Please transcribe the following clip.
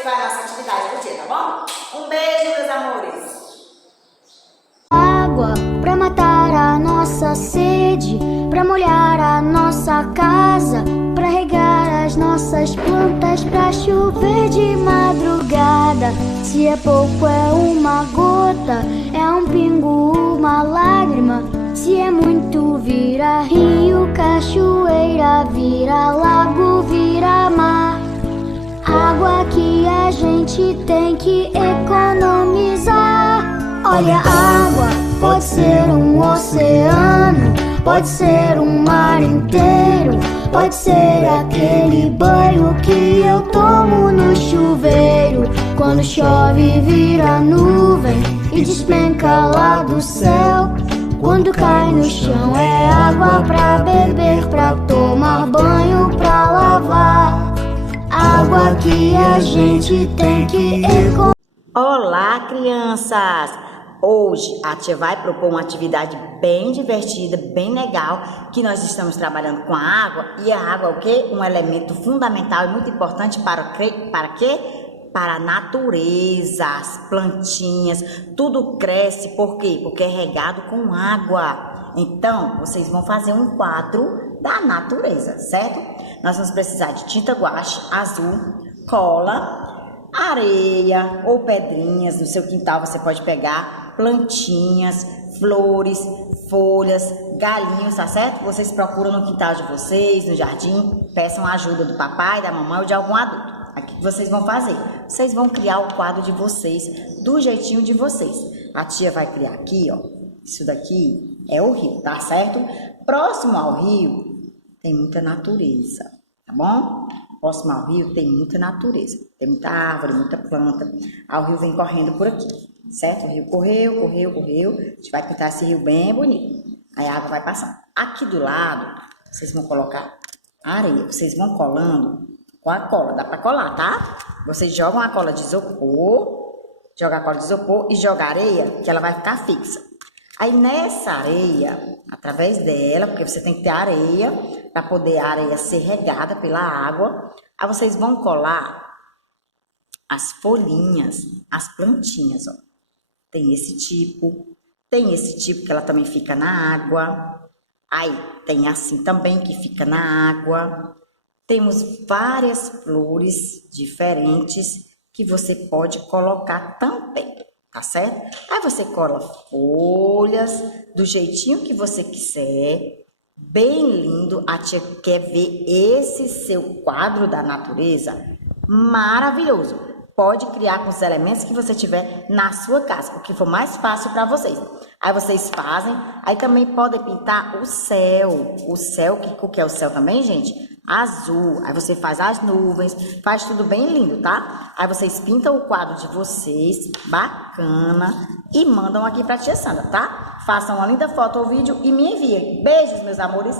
que foi a nossa atividade do dia, tá bom? Um beijo, meus amores! Água pra matar a nossa sede, pra molhar a nossa casa, pra regar as nossas plantas, pra chover de madrugada. Se é pouco é uma gota, é um pingo, uma lágrima. Se é muito vira rio, cachoeira, vira lago, vira mar. Água que a gente tem que economizar. Olha, a água pode ser um oceano, pode ser um mar inteiro, pode ser aquele banho que eu tomo no chuveiro. Quando chove vira nuvem e despenca lá do céu. Quando cai no chão é água pra beber, pra tomar banho, pra lavar. Água que a gente tem que economizar. Olá, crianças! Hoje a tia vai propor uma atividade bem divertida, bem legal, que nós estamos trabalhando com a água. E a água é o quê? Um elemento fundamental e muito importante para quê? Para a natureza, as plantinhas, tudo cresce. Por quê? Porque é regado com água. Então, vocês vão fazer um quadro da natureza, certo? Nós vamos precisar de tinta guache azul, cola, areia ou pedrinhas. No seu quintal você pode pegar plantinhas, flores, folhas, galinhos, tá certo? Vocês procuram no quintal de vocês, no jardim, peçam a ajuda do papai, da mamãe ou de algum adulto. Aqui que vocês vão fazer? Vocês vão criar o quadro de vocês, do jeitinho de vocês. A tia vai criar aqui, ó. Isso daqui é o rio, tá certo? Próximo ao rio tem muita natureza, tá bom? Próximo ao rio tem muita natureza. Tem muita árvore, muita planta. Aí o rio vem correndo por aqui, certo? O rio correu. A gente vai pintar esse rio bem bonito. Aí a água vai passando. Aqui do lado, vocês vão colocar areia. Vocês vão colando com a cola. Dá pra colar, tá? Vocês jogam a cola de isopor. Joga a cola de isopor e joga areia, que ela vai ficar fixa. Aí nessa areia, através dela, porque você tem que ter areia, para poder a areia ser regada pela água. Aí vocês vão colar as folhinhas, as plantinhas, ó. Tem esse tipo que ela também fica na água. Aí tem assim também que fica na água. Temos várias flores diferentes que você pode colocar também, tá certo? Aí você cola folhas do jeitinho que você quiser, bem lindo. A tia quer ver esse seu quadro da natureza maravilhoso. Pode criar com os elementos que você tiver na sua casa, o que for mais fácil para vocês. Aí vocês fazem, aí também podem pintar o céu. O céu, o que é o céu também, gente? Azul. Aí você faz as nuvens, faz tudo bem lindo, tá? Aí vocês pintam o quadro de vocês, bacana, e mandam aqui pra tia Sandra, tá? Façam uma linda foto ou vídeo e me enviem. Beijos, meus amores!